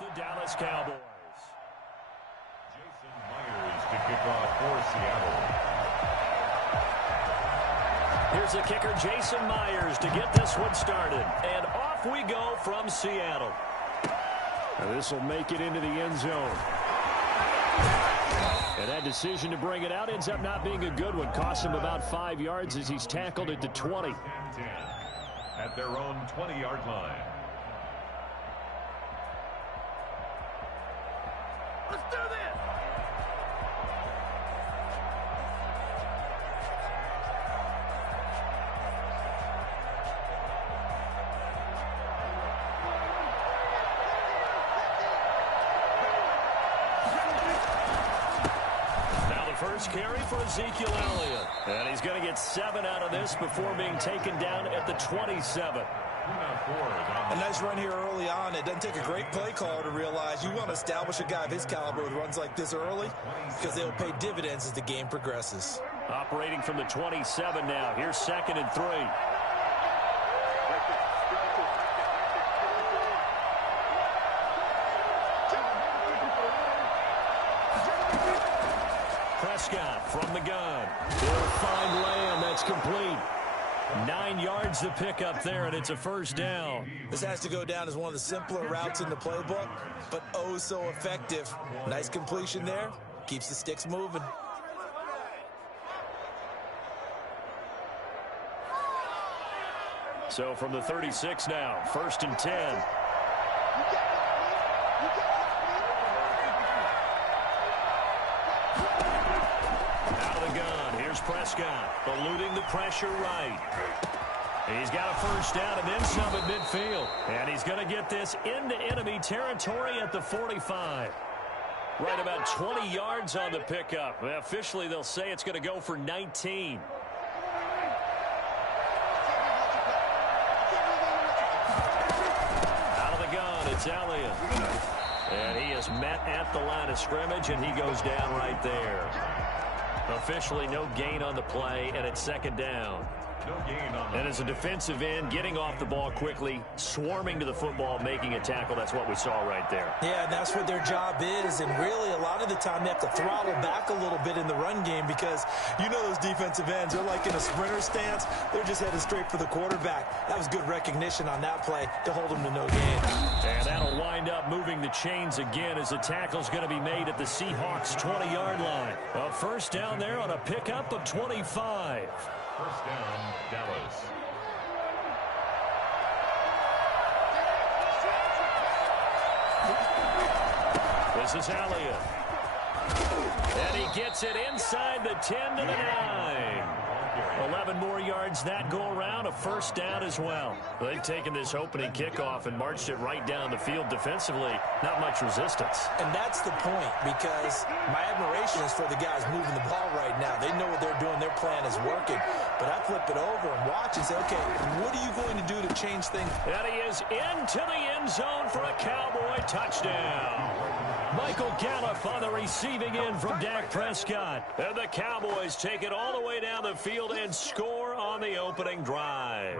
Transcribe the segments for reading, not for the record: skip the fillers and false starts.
the Dallas Cowboys. Jason Myers to kick off for Seattle. Here's the kicker, Jason Myers, to get this one started. And off we go from Seattle. This will make it into the end zone. And that decision to bring it out ends up not being a good one. Costs him about 5 yards as he's tackled at the 20. At their own 20-yard line. Let's do this! First carry for Ezekiel Elliott. And he's going to get 7 out of this before being taken down at the 27. A nice run here early on. It doesn't take a great play caller to realize you want to establish a guy of his caliber with runs like this early because they'll pay dividends as the game progresses. Operating from the 27 now. Here's 2nd and 3. Prescott from the gun. He'll find Lamb. That's complete. 9 yards to pick up there, and it's a first down. This has to go down as one of the simpler routes in the playbook, but oh so effective. Nice completion there. Keeps the sticks moving. So from the 36 now, 1st and 10. Prescott eluding the pressure right. He's got a first down and then some at midfield. And he's going to get this into enemy territory at the 45. Right about 20 yards on the pickup. Well, officially, they'll say it's going to go for 19. Out of the gun, it's Elliott. And he is met at the line of scrimmage, and he goes down right there. Officially no gain on the play, and it's 2nd down. No gain on the and as a defensive end, getting off the ball quickly, swarming to the football, making a tackle. That's what we saw right there. Yeah, and that's what their job is. And really, a lot of the time, they have to throttle back a little bit in the run game because you know those defensive ends, they're like in a sprinter stance. They're just headed straight for the quarterback. That was good recognition on that play to hold them to no gain. And that'll wind up moving the chains again as the tackle's going to be made at the Seahawks' 20-yard line. A first down there on a pickup of 25. First down, Dallas. This is Elliott. And he gets it inside the 10 to the 9. 11 more yards that go around, a first down as well. They've taken this opening kickoff and marched it right down the field defensively. Not much resistance. And that's the point, because my admiration is for the guys moving the ball right now. They know what they're doing. Their plan is working. But I flip it over and watch and say, okay, what are you going to do to change things? And he is into the end zone for a Cowboy touchdown. Michael Gallup on the receiving end from Dak Prescott. And the Cowboys take it all the way down the field and score on the opening drive.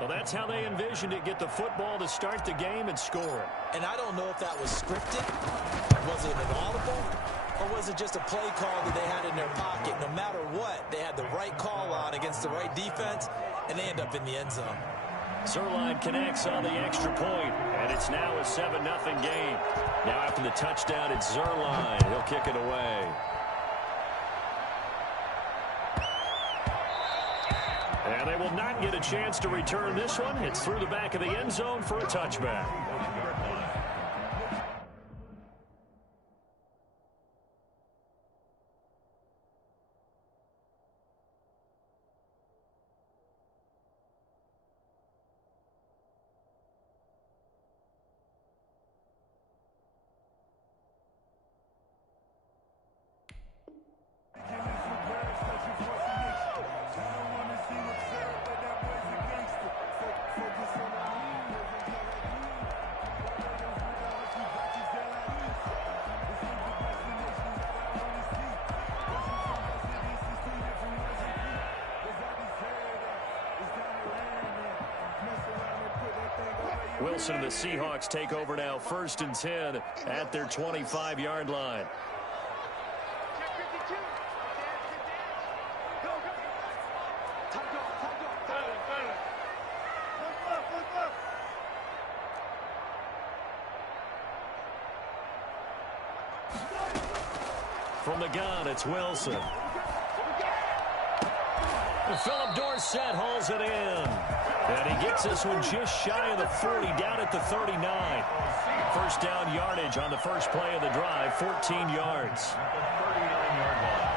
Well, that's how they envisioned it. Get the football to start the game and score. And I don't know if that was scripted. Was it an audible? Or was it just a play call that they had in their pocket? No matter what, they had the right call on against the right defense, and they end up in the end zone. Zerline connects on the extra point, and it's now a 7-0 game. Now after the touchdown, it's Zerline. He'll kick it away. And they will not get a chance to return this one. It's through the back of the end zone for a touchback. Wilson and the Seahawks take over now, 1st and 10 at their 25-yard line. From the gun, it's Wilson. Philip Dorsett hauls it in. And he gets this one just shy of the 40, down at the 39. First down yardage on the first play of the drive, 14 yards. 39-yard line.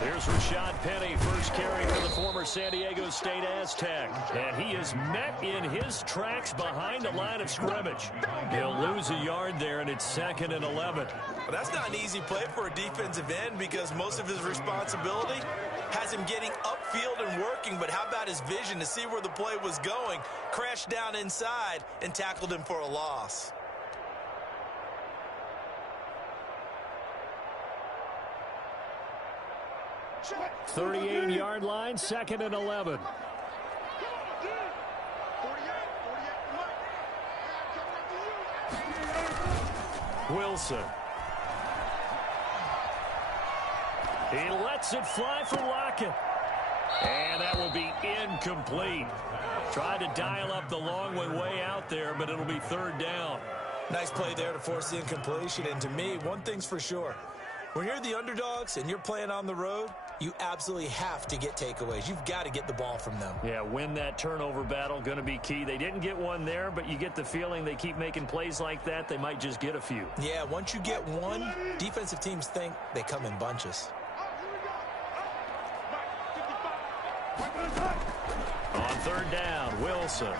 Here's Rashad Penny, first carry for the former San Diego State Aztec. And he is met in his tracks behind the line of scrimmage. He'll lose a yard there, and it's 2nd and 11. Well, that's not an easy play for a defensive end because most of his responsibility has him getting upfield and working. But how about his vision to see where the play was going? Crashed down inside and tackled him for a loss. 38-yard line, 2nd and 11. Wilson. He lets it fly for Lockett. And that will be incomplete. Tried to dial up the long one way out there, but it'll be 3rd down. Nice play there to force the incompletion. And to me, one thing's for sure. When you're the underdogs and you're playing on the road, you absolutely have to get takeaways. You've got to get the ball from them. Yeah, win that turnover battle, going to be key. They didn't get one there, but you get the feeling they keep making plays like that, they might just get a few. Yeah, once you get one, defensive teams think they come in bunches. On 3rd down, Wilson.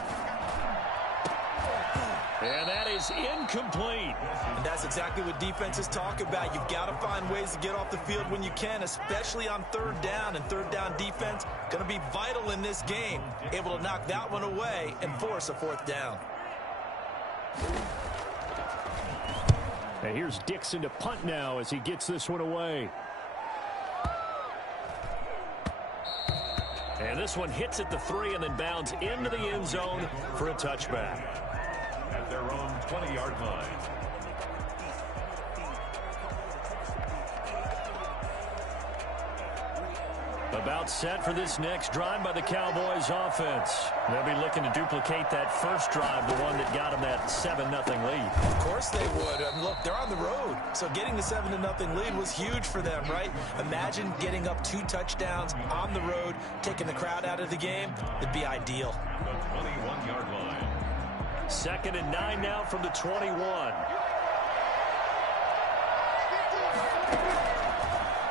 And that is incomplete. And that's exactly what defenses talk about. You've got to find ways to get off the field when you can, especially on 3rd down. And 3rd down defense going to be vital in this game. Able to knock that one away and force a 4th down. And here's Dixon to punt now as he gets this one away. And this one hits at the 3 and then bounds into the end zone for a touchback. At their own 20-yard line. About set for this next drive by the Cowboys offense. They'll be looking to duplicate that first drive, the one that got them that 7-0 lead. Of course they would. Look, they're on the road. So getting the 7-0 lead was huge for them, right? Imagine getting up 2 touchdowns on the road, taking the crowd out of the game. It'd be ideal. The 21-yard line. 2nd and 9 now from the 21.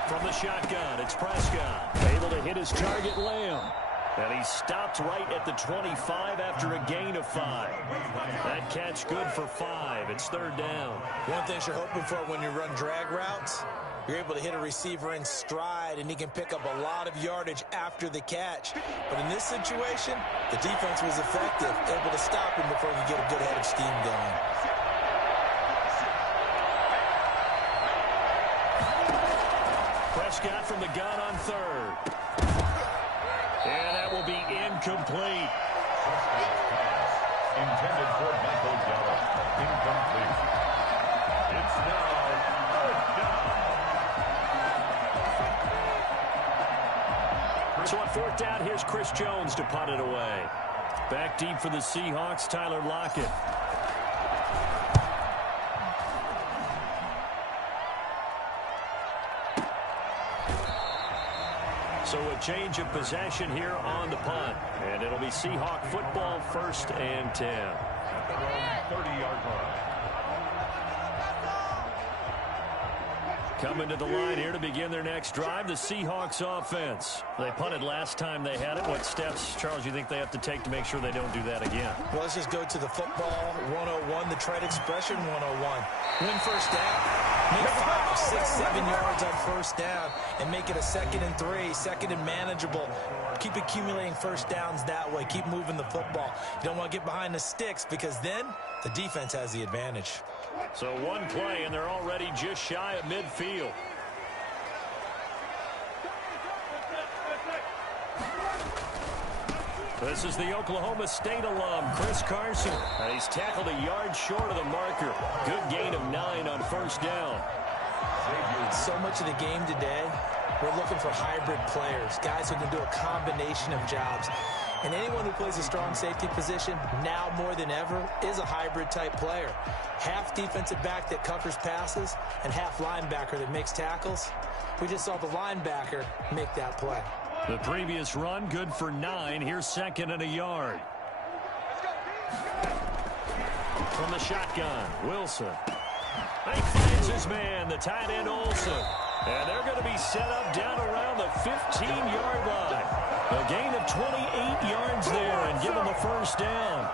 From the shotgun, it's Prescott. Able to hit his target, Lamb. And he stopped right at the 25 after a gain of 5. That catch good for 5. It's 3rd down. One thing you're hoping for when you run drag routes, you're able to hit a receiver in stride, and he can pick up a lot of yardage after the catch. But in this situation, the defense was effective, able to stop him before he get a good head of steam going. Prescott from the gun on 3rd. And that will be incomplete. Prescott's pass, intended for Michael Gallup, incomplete. It's now 3rd down. So on 4th down, here's Chris Jones to punt it away. Back deep for the Seahawks, Tyler Lockett. So a change of possession here on the punt. And it'll be Seahawk football, 1st and 10. At their own 30-yard line. Coming to the line here to begin their next drive, the Seahawks offense. They punted last time they had it. What steps, Charles, you think they have to take to make sure they don't do that again? Well, let's just go to the football 101, the trade expression 101. Win 1st down. Make 5, 6, 7 yards on first down and make it a 2nd and 3, 2nd and manageable. Keep accumulating first downs that way. Keep moving the football. You don't want to get behind the sticks because then the defense has the advantage. So one play, and they're already just shy of midfield. This is the Oklahoma State alum, Chris Carson. And he's tackled a yard short of the marker. Good gain of 9 on first down. So much of the game today, we're looking for hybrid players, guys who can do a combination of jobs. And anyone who plays a strong safety position, now more than ever, is a hybrid-type player. Half defensive back that covers passes and half linebacker that makes tackles. We just saw the linebacker make that play. The previous run, good for 9. Here's 2nd and a yard. From the shotgun, Wilson. He finds his man, the tight end Olsen. And they're going to be set up down around the 15-yard line. A gain of 28 yards there and give him a first down.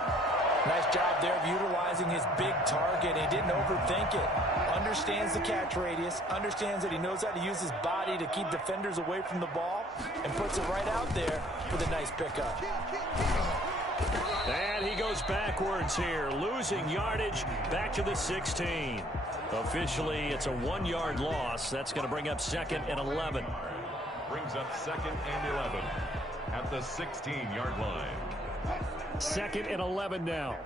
Nice job there of utilizing his big target. He didn't overthink it. Understands the catch radius. Understands that he knows how to use his body to keep defenders away from the ball. And puts it right out there with a nice pickup. And he goes backwards here. Losing yardage back to the 16. Officially, it's a 1-yard loss. That's going to bring up 2nd and 11. Brings up 2nd and 11 at the 16-yard line. 2nd and 11 now.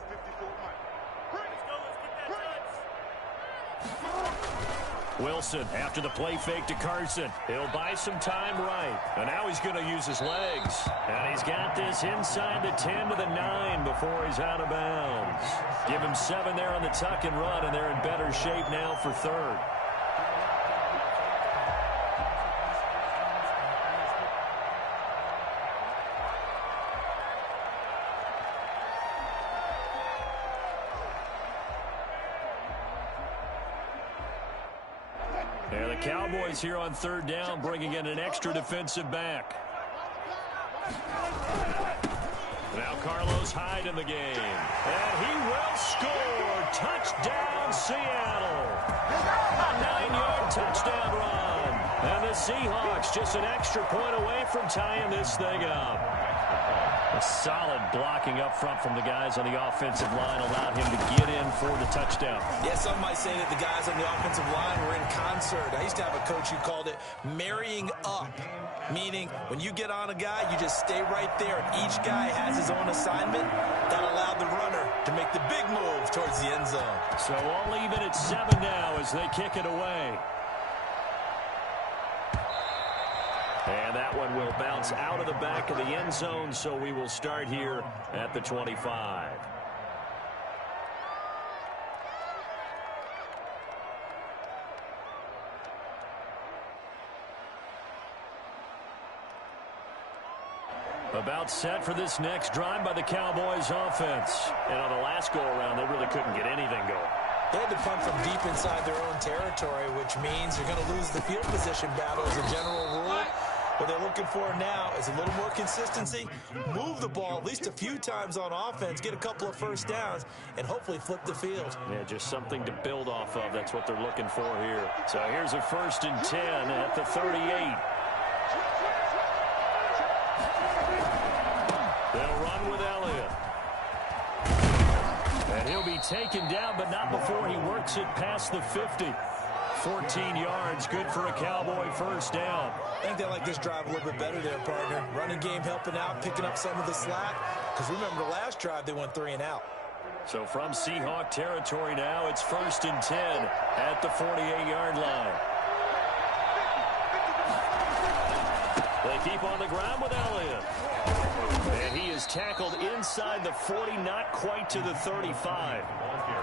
Wilson after the play fake to Carson. He'll buy some time right. And now he's going to use his legs. And he's got this inside the 10 to the 9 before he's out of bounds. Give him 7 there on the tuck and run, and they're in better shape now for 3rd. And the Cowboys here on 3rd down, bringing in an extra defensive back. Now Carlos Hyde in the game. And he will score. Touchdown, Seattle. A 9-yard touchdown run. And the Seahawks just an extra point away from tying this thing up. A solid blocking up front from the guys on the offensive line allowed him to get in for the touchdown. Yeah, some might say that the guys on the offensive line were in concert. I used to have a coach who called it marrying up, meaning when you get on a guy, you just stay right there, and each guy has his own assignment. That allowed the runner to make the big move towards the end zone. So all even at 7 now as they kick it away. And that one will bounce out of the back of the end zone, so we will start here at the 25. About set for this next drive by the Cowboys offense. And on the last go-around, they really couldn't get anything going. They had to punt from deep inside their own territory, which means you're going to lose the field position battle as a general rule. What they're looking for now is a little more consistency, move the ball at least a few times on offense, get a couple of first downs, and hopefully flip the field. Yeah, just something to build off of. That's what they're looking for here. So here's a 1st and 10 at the 38. They'll run with Elliott. And he'll be taken down, but not before he works it past the 50. 14 yards, good for a Cowboy first down. I think they like this drive a little bit better there, partner. Running game helping out, picking up some of the slack. Because remember, the last drive, they went 3 and out. So from Seahawk territory now, it's 1st and 10 at the 48-yard line. They keep on the ground with Elliott. And he is tackled inside the 40, not quite to the 35.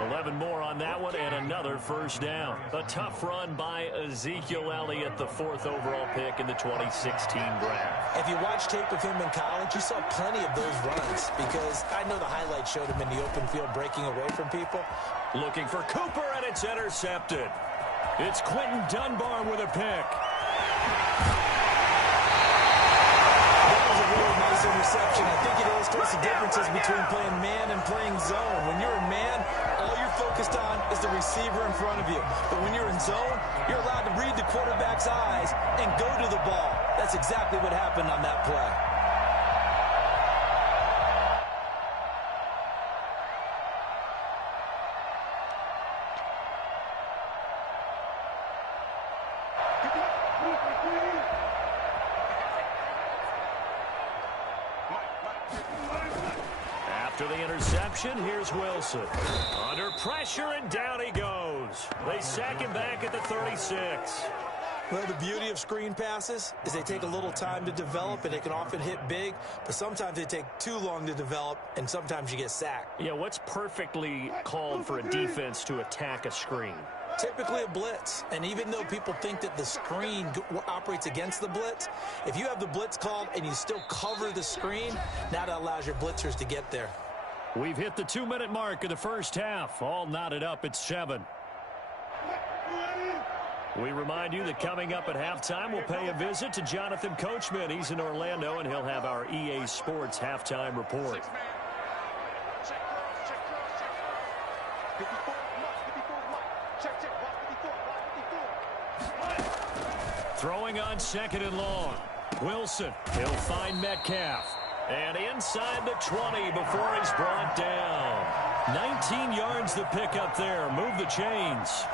11 more on that one, and another first down. A tough run by Ezekiel Elliott, the 4th overall pick in the 2016 draft. If you watch tape of him in college, you saw plenty of those runs because I know the highlights showed him in the open field breaking away from people. Looking for Cooper, and it's intercepted. It's Quentin Dunbar with a pick. Really nice interception. I think it illustrates the differences between playing man and playing zone. When you're in man, all you're focused on is the receiver in front of you. But when you're in zone, you're allowed to read the quarterback's eyes and go to the ball. That's exactly what happened on that play. After the interception, here's Wilson. Under pressure, and down he goes. They sack him back at the 36. Well, the beauty of screen passes is they take a little time to develop, and they can often hit big, but sometimes they take too long to develop, and sometimes you get sacked. Yeah, what's perfectly called for a defense to attack a screen? Typically a blitz, and even though people think that the screen operates against the blitz, if you have the blitz called and you still cover the screen, now that allows your blitzers to get there. We've hit the 2-minute mark of the first half. All knotted up at 7. We remind you that coming up at halftime, we'll pay a visit to Jonathan Coachman. He's in Orlando, and he'll have our EA Sports halftime report. Throwing on 2nd and long. Wilson, he'll find Metcalf. And inside the 20 before he's brought down. 19 yards the pick up there. Move the chains.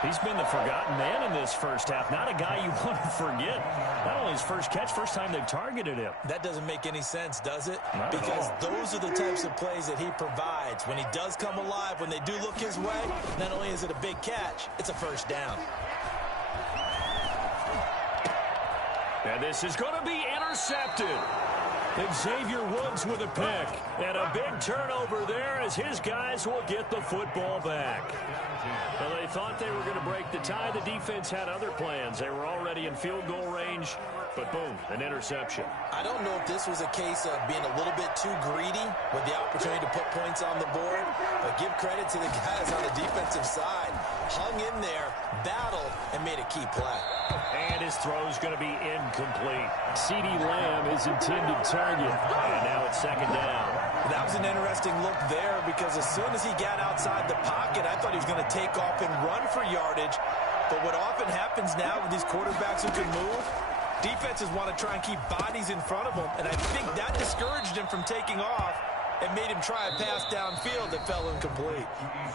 He's been the forgotten man in this first half. Not a guy you want to forget. Not only his first catch, first time they've targeted him. That doesn't make any sense, does it? Not because those are the types of plays that he provides. When he does come alive, when they do look his way, not only is it a big catch, it's a first down. And this is going to be intercepted. Xavier Woods with a pick. And a big turnover there as his guys will get the football back. Well, they thought they were going to break the tie. The defense had other plans. They were already in field goal range. But boom, an interception. I don't know if this was a case of being a little bit too greedy with the opportunity to put points on the board, but give credit to the guys on the defensive side. Hung in there, battled, and made a key play. And his throw's going to be incomplete. CeeDee Lamb is intended target. And now it's 2nd down. That was an interesting look there because as soon as he got outside the pocket, I thought he was going to take off and run for yardage. But what often happens now with these quarterbacks who can move, defenses want to try and keep bodies in front of them, and I think that discouraged him from taking off and made him try a pass downfield that fell incomplete.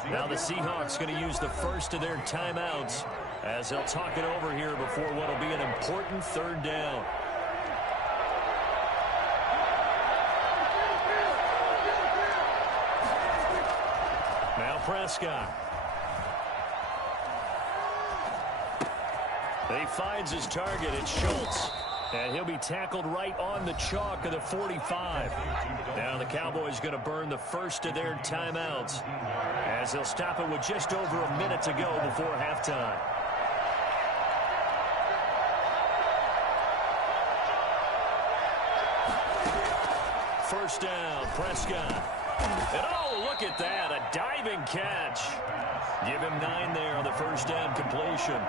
Now the Seahawks going to use the first of their timeouts as they'll talk it over here before what will be an important 3rd down. Now Prescott. He finds his target. It's Schultz. And he'll be tackled right on the chalk of the 45. Now the Cowboys going to burn the first of their timeouts as they'll stop it with just over a minute to go before halftime. First down, Prescott. And oh, look at that, a diving catch. Give him 9 there on the first down completion.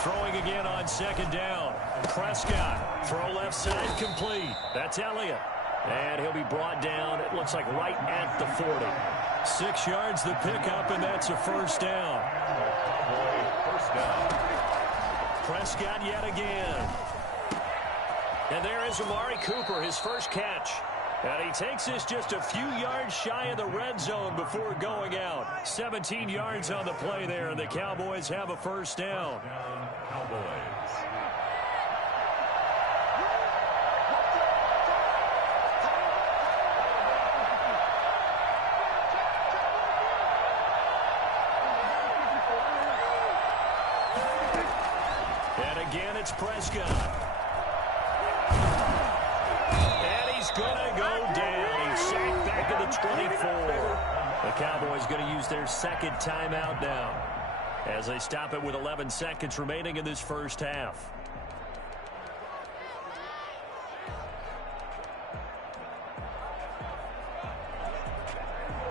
Throwing again on 2nd down. Prescott, throw left side complete. That's Elliott. And he'll be brought down, it looks like right at the 40. 6 yards the pickup, and that's a first down. Prescott yet again. And there is Amari Cooper, his first catch. And he takes this just a few yards shy of the red zone before going out. 17 yards on the play there, and the Cowboys have a first down. And again, it's Prescott. Gonna go down. He's sacked back at the 24. The Cowboys going to use their 2nd timeout now as they stop it with 11 seconds remaining in this first half.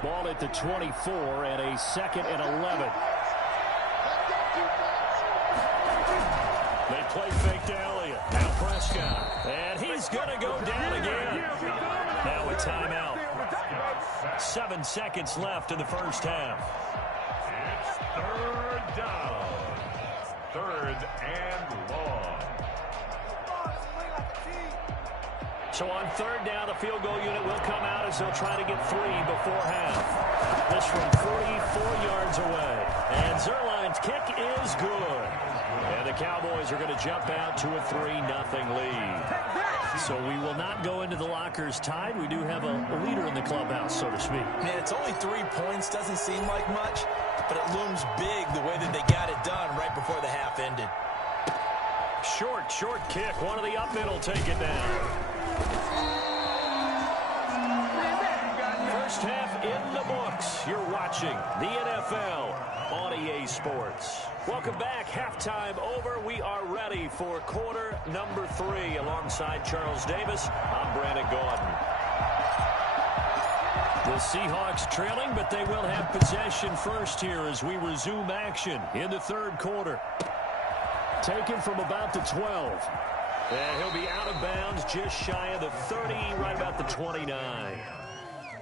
Ball at the 24 and a 2nd and 11. They play fake to Elliott. Now Prescott. And he's going to go down again. Now a timeout. 7 seconds left in the first half. It's third down. Third and long. So on third down, the field goal unit will come out as they'll try to get 3 before half. This from 44 yards away. And Zerline's kick is good. And the Cowboys are going to jump out to a 3-0 lead. So we will not go into the lockers tied. We do have a leader in the clubhouse, so to speak. Man, it's only 3 points. Doesn't seem like much, but it looms big the way that they got it done right before the half ended. Short kick. One of the up middle take it down. First half in the books. You're watching the NFL on EA Sports. Welcome back. Halftime over. We are ready for quarter number 3. Alongside Charles Davis, I'm Brandon Gordon. The Seahawks trailing, but they will have possession first here as we resume action in the third quarter. Taken from about the 12. And he'll be out of bounds just shy of the 30, right about the 29.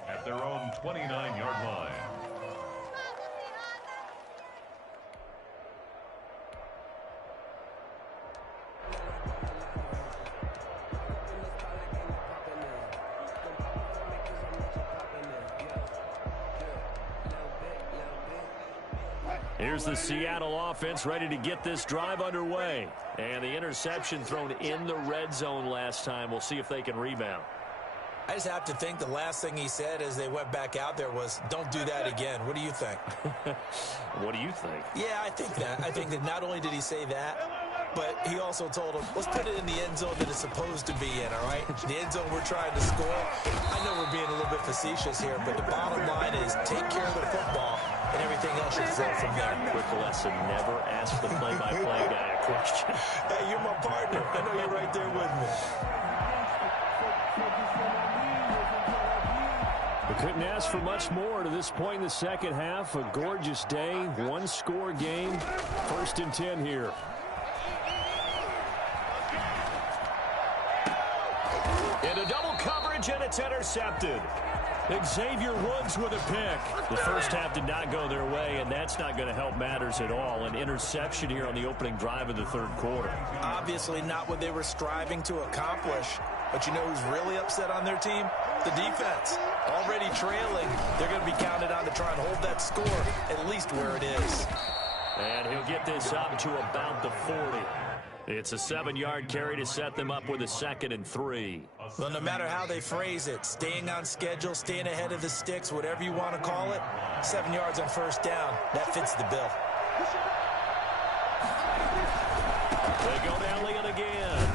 At their own 29-yard line. Here's the Seattle offense ready to get this drive underway. And the interception thrown in the red zone last time. We'll see if they can rebound. I just have to think the last thing he said as they went back out there was, don't do that again. What do you think? What do you think? Yeah, I think that. I think that not only did he say that, but he also told him, let's put it in the end zone that it's supposed to be in, all right? The end zone we're trying to score. I know we're being a little bit facetious here, but the bottom line is take care of the football, and everything else should flow from there. Quick lesson, never ask the play-by-play guy a question. Hey, you're my partner. I know you're right there with me. We couldn't ask for much more to this point in the second half. A gorgeous day, one-score game. 1st and 10 here. Into double coverage, and it's intercepted. Xavier Woods with a pick. The first half did not go their way, and that's not going to help matters at all. An interception here on the opening drive of the third quarter. Obviously not what they were striving to accomplish. But you know who's really upset on their team? The defense. Already trailing, they're going to be counted on to try and hold that score at least where it is. And he'll get this up to about the 40. It's a 7-yard carry to set them up with a 2nd and 3. Well, no matter how they phrase it, staying on schedule, staying ahead of the sticks, whatever you want to call it, 7 yards on first down, that fits the bill. They go down Leon again.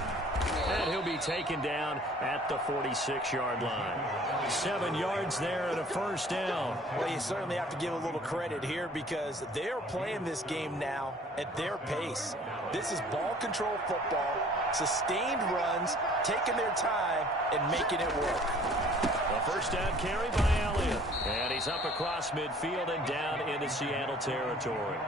And he'll be taken down at the 46-yard line. 7 yards there and a first down. Well, you certainly have to give a little credit here because they're playing this game now at their pace. This is ball control football, sustained runs, taking their time, and making it work. A first down carry by Elliott. And he's up across midfield and down into Seattle territory.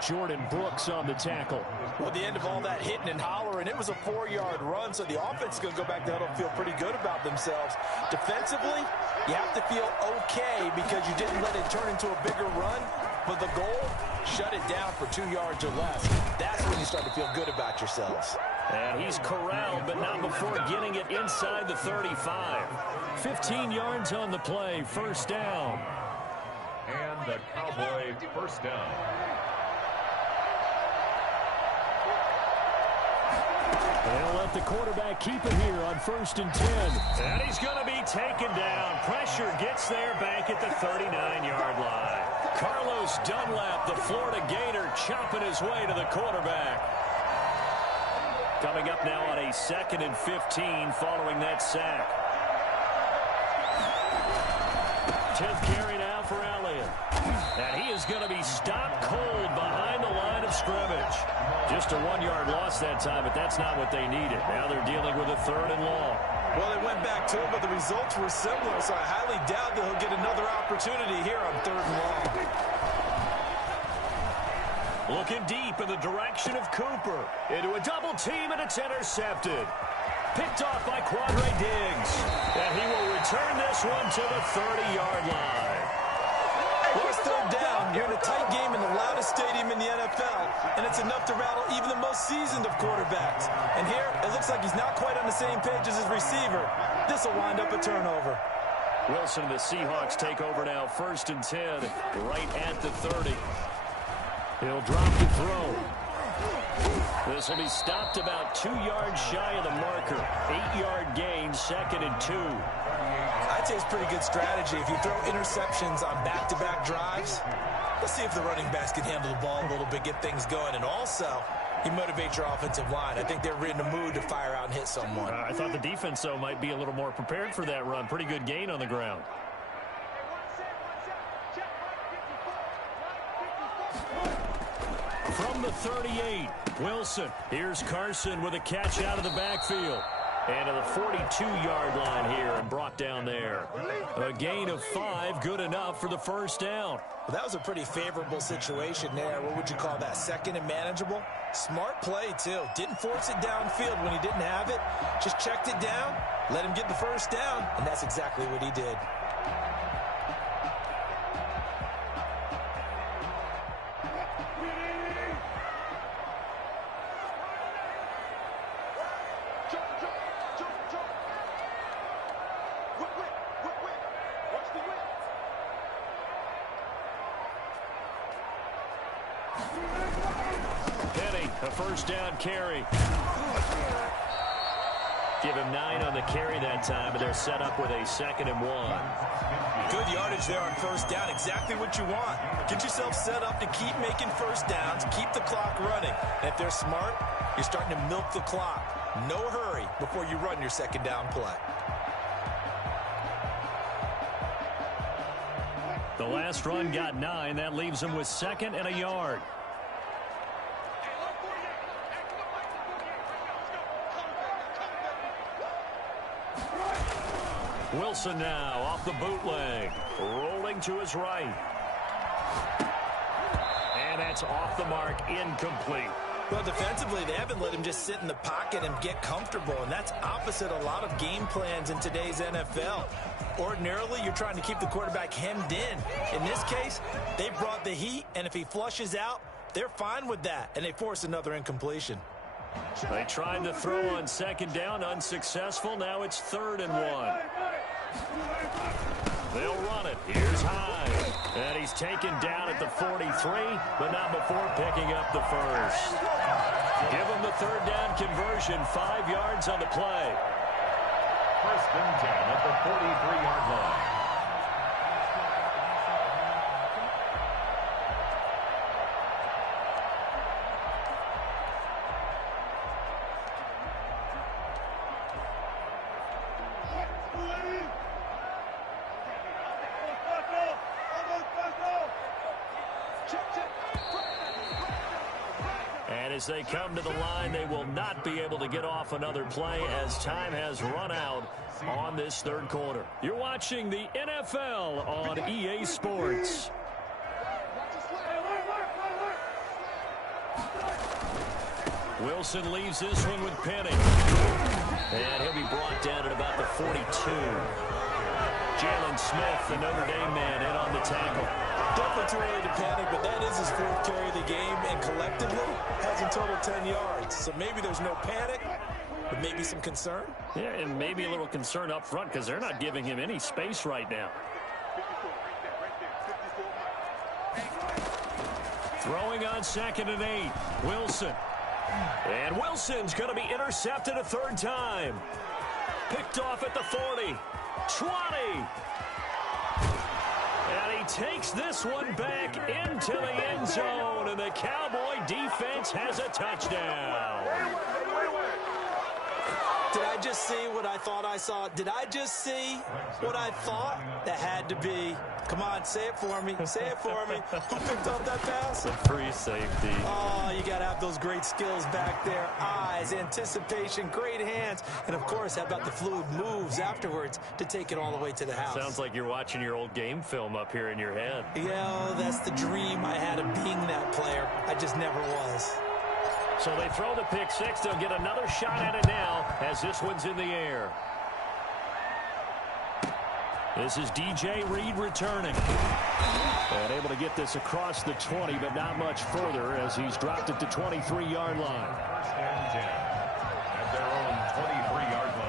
Jordan Brooks on the tackle. Well, at the end of all that hitting and hollering, it was a 4-yard run, so the offense is going to go back to huddle and feel pretty good about themselves. Defensively, you have to feel okay because you didn't let it turn into a bigger run, but the goal, shut it down for 2 yards or less. That's when you start to feel good about yourselves. And he's corralled, but not before getting it inside the 35. 15 yards on the play, first down. And the Cowboy first down. They'll let the quarterback keep it here on 1st and 10. And he's going to be taken down. Pressure gets there back at the 39-yard line. Carlos Dunlap, the Florida Gator, chopping his way to the quarterback. Coming up now on a 2nd and 15 following that sack. 10th carry now for Elliott. And he is going to be stopped cold behind the line of scrimmage. Just a 1-yard loss that time, but that's not what they needed. Now they're dealing with a 3rd and long. Well, they went back to it, but the results were similar, so I highly doubt that he'll get another opportunity here on 3rd and long. Looking deep in the direction of Cooper. Into a double team, and it's intercepted. Picked off by Quadre Diggs. And he will return this one to the 30-yard line. Well, it's third down. You're in a tight game in the loudest stadium in the NFL, and it's enough to rattle even the most seasoned of quarterbacks. And here, it looks like he's not quite on the same page as his receiver. This will wind up a turnover. Wilson and the Seahawks take over now, 1st and 10, right at the 30. He'll drop the throw. This will be stopped about 2 yards shy of the marker. 8-yard gain, 2nd and 2. I'd say it's pretty good strategy. If you throw interceptions on back-to-back drives, let's see if the running backs can handle the ball a little bit, get things going, and also you motivate your offensive line. I think they're in the mood to fire out and hit someone. I thought the defense, though, might be a little more prepared for that run. Pretty good gain on the ground. From the 38, Wilson. Here's Carson with a catch out of the backfield. And to the 42-yard line here and brought down there. A gain of 5, good enough for the first down. Well, that was a pretty favorable situation there. What would you call that? 2nd and manageable? Smart play, too. Didn't force it downfield when he didn't have it. Just checked it down, let him get the first down, and that's exactly what he did. A first down carry. Give him 9 on the carry that time, and they're set up with a 2nd and 1. Good yardage there on first down. Exactly what you want. Get yourself set up to keep making first downs, keep the clock running. And if they're smart, you're starting to milk the clock. No hurry before you run your 2nd down play. The last run got 9. That leaves him with 2nd and a yard. Wilson now off the bootleg, rolling to his right. And that's off the mark, incomplete. Well, defensively, they haven't let him just sit in the pocket and get comfortable, and that's opposite a lot of game plans in today's NFL. Ordinarily, you're trying to keep the quarterback hemmed in. In this case, they brought the heat, and if he flushes out, they're fine with that, and they force another incompletion. They tried to throw on 2nd down, unsuccessful. Now it's 3rd and 1. They'll run it. Here's Hyde. And he's taken down at the 43, but not before picking up the first. Give him the 3rd down conversion, 5 yards on the play. 1st and 10 at the 43-yard line. As they come to the line, they will not be able to get off another play as time has run out on this 3rd quarter. You're watching the NFL on EA Sports. Wilson leaves this one with Penny. And he'll be brought down at about the 42. Jalen Smith, the Notre Dame man, in on the tackle. Definitely too early to panic, but that is his 4th carry of the game, and collectively has in total 10 yards. So maybe there's no panic, but maybe some concern. Yeah, and maybe a little concern up front because they're not giving him any space right now. Throwing on 2nd and 8, Wilson. And Wilson's going to be intercepted a 3rd time. Picked off at the 40, 20. And he takes this one back into the end zone, and the Cowboy defense has a touchdown. Did I just see what I thought I saw? Did I just see what I thought? That had to be. Come on, say it for me. Say it for me. Who picked up that pass? A free safety. Oh, you got to have those great skills back there. Eyes, anticipation, great hands. And, of course, how about the fluid moves afterwards to take it all the way to the house? Sounds like you're watching your old game film up here in your head. Yeah, that's the dream I had of being that player. I just never was. So they throw the pick six. They'll get another shot at it now as this one's in the air. This is DJ Reed returning. And able to get this across the 20, but not much further as he's dropped it to 23-yard line. First and 10 at their own 23-yard line.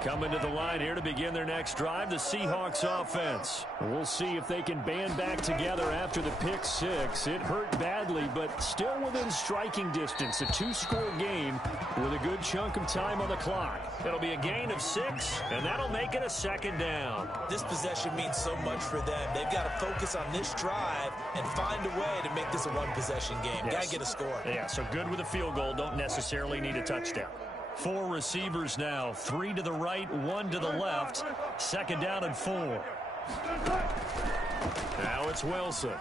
Coming to the line here to begin their next drive, the Seahawks offense. We'll see if they can band back together after the pick six. It hurt badly, but still within striking distance. A two-score game with a good chunk of time on the clock. It'll be a gain of 6, and that'll make it a second down. This possession means so much for them. They've got to focus on this drive and find a way to make this a one-possession game. Yes. Got to get a score. Yeah, so good with a field goal. Don't necessarily need a touchdown. 4 receivers now, 3 to the right, 1 to the left. Second down and 4. Now it's Wilson.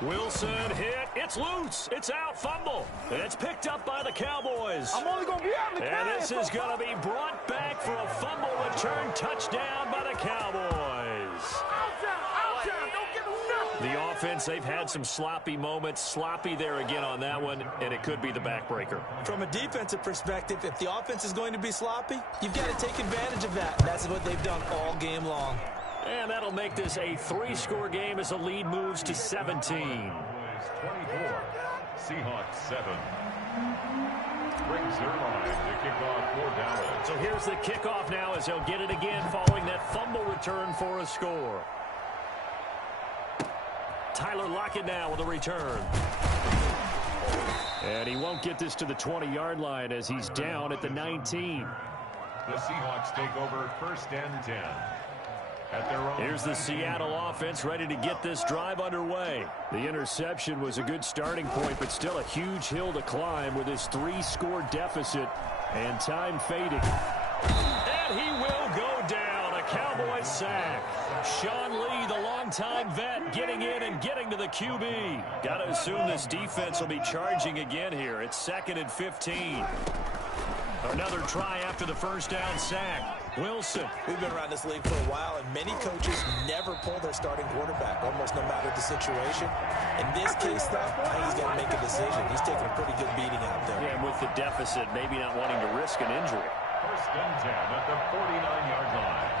Wilson hit. It's loose. It's out. Fumble. And it's picked up by the Cowboys. I'm only going to be out in the And this is going to be brought back for a fumble return touchdown by the Cowboys. The offense, they've had some sloppy moments. Sloppy there again on that one, and it could be the backbreaker. From a defensive perspective, if the offense is going to be sloppy, you've got to take advantage of that. That's what they've done all game long. And that'll make this a 3-score game as the lead moves to 17. 24, Seahawks 7. Brings their line to kick off for Dallas. So here's the kickoff now as they'll get it again following that fumble return for a score. Tyler Lockett now with a return. And he won't get this to the 20-yard line as he's down at the 19. The Seahawks take over first and 10. At their own. Here's the Seattle offense ready to get this drive underway. The interception was a good starting point, but still a huge hill to climb with his 3-score deficit and time fading. And he will go down. A Cowboys sack. Sean Lee, the longtime vet, getting in and getting to the QB. Got to assume this defense will be charging again here. It's 2nd and 15. Another try after the first down sack. Wilson. We've been around this league for a while, and many coaches never pull their starting quarterback, almost no matter the situation. In this case, though, I think he's got to make a decision. He's taking a pretty good beating out there. Yeah, and with the deficit, maybe not wanting to risk an injury. First and 10 at the 49-yard line.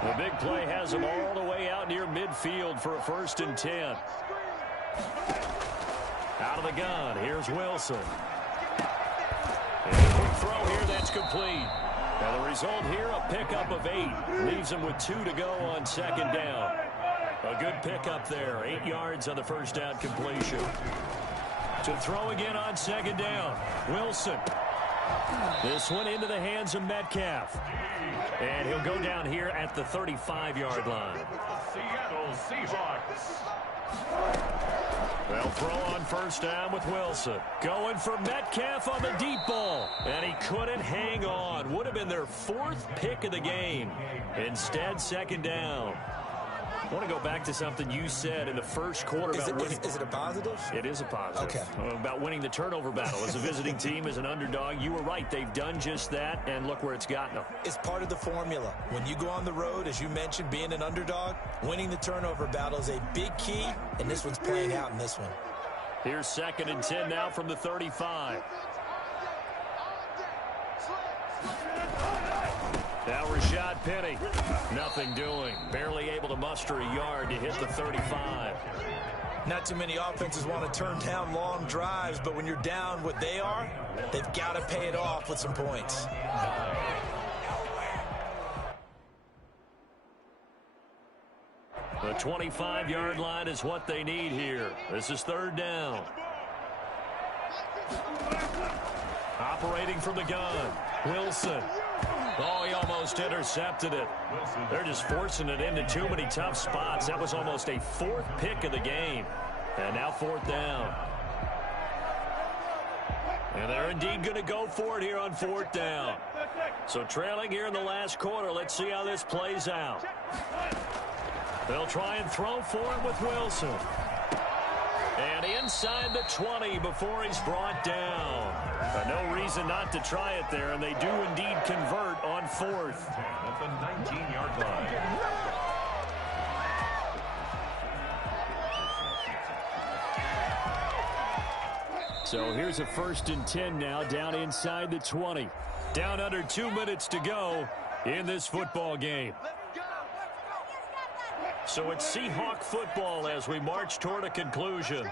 The big play has him all the way out near midfield for a 1st and 10. Out of the gun, here's Wilson. And a quick throw here, that's complete. Now the result here, a pickup of 8. Leaves him with 2 to go on 2nd down. A good pickup there, 8 yards on the first down completion. To throw again on 2nd down, Wilson. This one into the hands of Metcalf. And he'll go down here at the 35-yard line. Seattle Seahawks. They'll throw on first down with Wilson. Going for Metcalf on the deep ball. And he couldn't hang on. Would have been their 4th pick of the game. Instead, 2nd down. I want to go back to something you said in the first quarter about winning. Is it a positive? It is a positive. Okay. About winning the turnover battle. As a visiting team, as an underdog, you were right. They've done just that, and look where it's gotten them. It's part of the formula. When you go on the road, as you mentioned, being an underdog, winning the turnover battle is a big key, and this one's playing out in this one. Here's 2nd and 10 now from the 35. Now Rashad Penny, nothing doing. Barely able to muster a yard to hit the 35. Not too many offenses want to turn down long drives, but when you're down what they are, they've got to pay it off with some points. The 25-yard line is what they need here. This is 3rd down. Operating from the gun, Wilson. Oh, he almost intercepted it. They're just forcing it into too many tough spots. That was almost a 4th pick of the game. And now 4th down. And they're indeed going to go for it here on 4th down. So trailing here in the last quarter. Let's see how this plays out. They'll try and throw for it with Wilson. And inside the 20 before he's brought down. No reason not to try it there, and they do indeed convert on 4th. At the 19-yard line. So here's a 1st and 10 now, down inside the 20. Down under 2 minutes to go in this football game. So it's Seahawk football as we march toward a conclusion.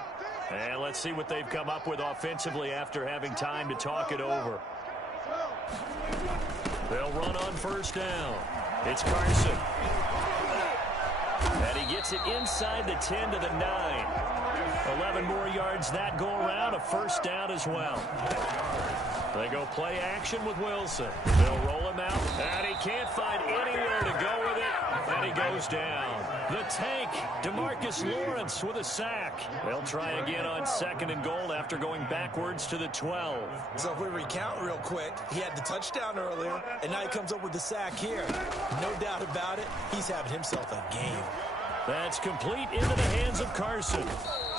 And let's see what they've come up with offensively after having time to talk it over. They'll run on 1st down. It's Carson. And he gets it inside the 10 to the 9. 11 more yards that go around, a 1st down as well. They go play action with Wilson. They'll roll him out, and he can't find anywhere to go with it, and he goes down. The tank, DeMarcus Lawrence with a sack. They'll try again on 2nd and goal after going backwards to the 12. So if we recount real quick, he had the touchdown earlier, and now he comes up with the sack here. No doubt about it, he's having himself a game. That's complete into the hands of Carson.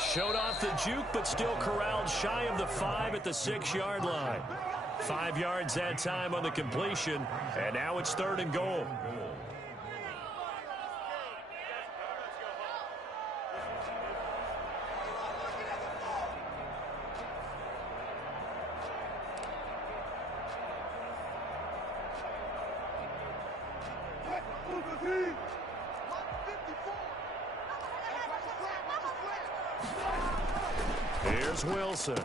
Showed off the juke, but still corralled shy of the 5 at the 6-yard line. 5 yards that time on the completion, and now it's 3rd and goal. Here's Wilson.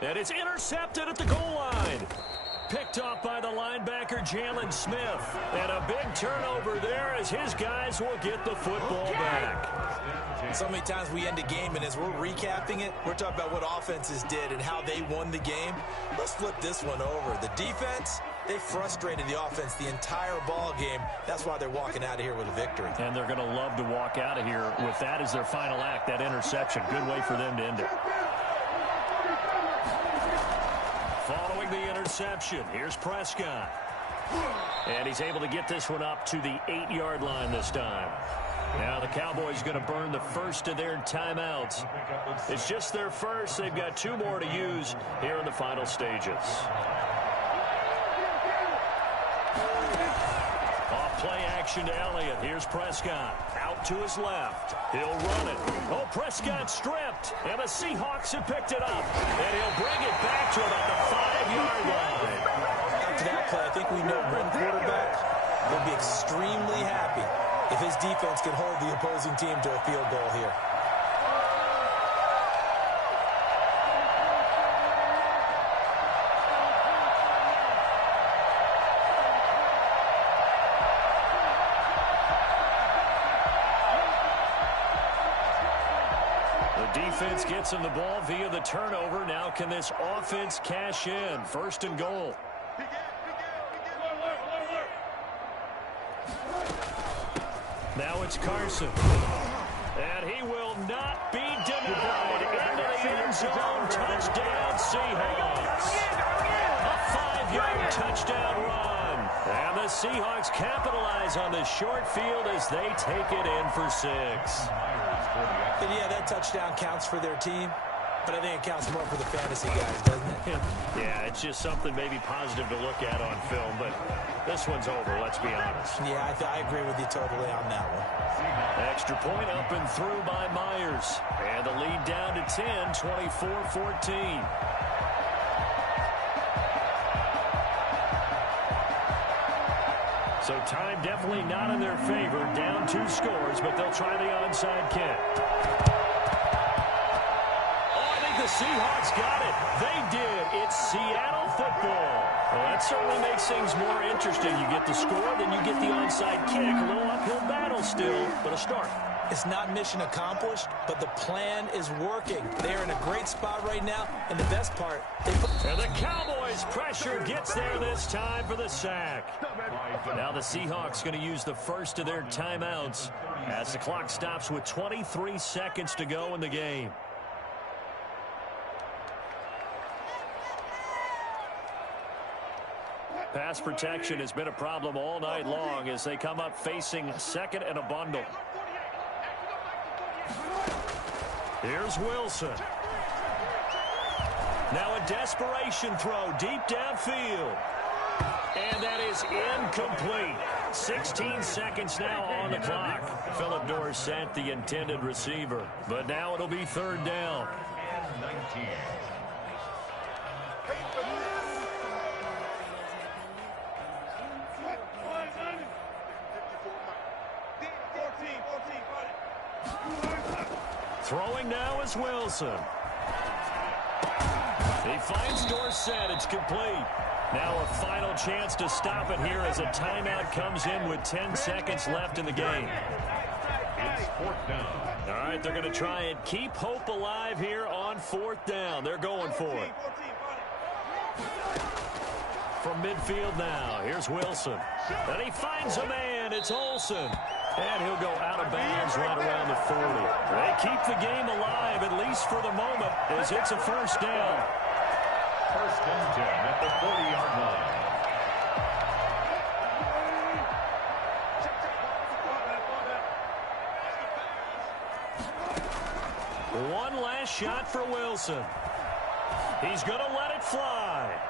And it's intercepted at the goal line. Picked off by the linebacker, Jalen Smith. And a big turnover there as his guys will get the football back. So many times we end a game, and as we're recapping it, we're talking about what offenses did and how they won the game. Let's flip this one over. The defense, they frustrated the offense the entire ball game. That's why they're walking out of here with a victory. And they're going to love to walk out of here with that as their final act, that interception. Good way for them to end it. Following the interception, here's Prescott. And he's able to get this one up to the 8-yard line this time. Now the Cowboys going to burn the first of their timeouts. It's just their first. They've got 2 more to use here in the final stages. Off play action to Elliott. Here's Prescott. Out to his left. He'll run it. Oh, Prescott stripped. And the Seahawks have picked it up. And he'll bring it back to about the 5-yard line. After that play, I think we know one quarterback will be extremely happy if his defense can hold the opposing team to a field goal here. The defense gets him the ball via the turnover. Now can this offense cash in? 1st and goal. Now it's Carson. And he will not be denied. Into the end zone. Touchdown, Seahawks. A 5-yard touchdown run. And the Seahawks capitalize on the short field as they take it in for 6. And yeah, that touchdown counts for their team, but I think it counts more for the fantasy guys, doesn't it? Yeah, it's just something maybe positive to look at on film, but this one's over, let's be honest. Yeah, I agree with you totally on that one. Extra point up and through by Myers. And the lead down to 10, 24-14. So time definitely not in their favor. Down 2 scores, but they'll try the onside kick. Oh, I think the Seahawks got it. They did. It's Seattle football. Well, that certainly makes things more interesting. You get the score, then you get the onside kick. A little uphill battle still, but a start. It's not mission accomplished, but the plan is working. They're in a great spot right now, and the best part, and the Cowboys' pressure gets there this time for the sack. Now the Seahawks going to use the first of their timeouts as the clock stops with 23 seconds to go in the game. Pass protection has been a problem all night long as they come up facing 2nd and a bundle. Here's Wilson. Now a desperation throw deep downfield. And that is incomplete. 16 seconds now on the clock. Phillip Dorsett, the intended receiver. But now it'll be 3rd down. Throwing now is Wilson. He finds Dorsett. It's complete. Now a final chance to stop it here as a timeout comes in with 10 seconds left in the game. It's 4th down. All right, they're going to try and keep hope alive here on 4th down. They're going for it. From midfield now, here's Wilson. And he finds a man. It's Olsen. And he'll go out of bounds right around the 40. They keep the game alive, at least for the moment, as it's a first down. 1st and 10 at the 40-yard line. One last shot for Wilson. He's going to let it fly.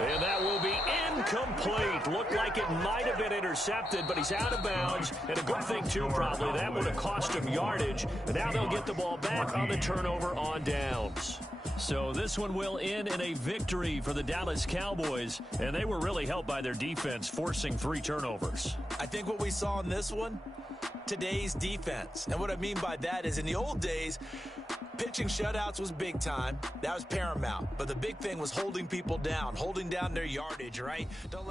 And that will be incomplete. Looked like it might have been intercepted, but he's out of bounds. And a good thing, too, probably. That would have cost him yardage. And now they'll get the ball back on the turnover on downs. So this one will end in a victory for the Dallas Cowboys. And they were really helped by their defense, forcing 3 turnovers. I think what we saw in this one, today's defense. And what I mean by that is in the old days, pitching shutouts was big time. That was paramount. But the big thing was holding people down, holding down their yardage, right? Don't let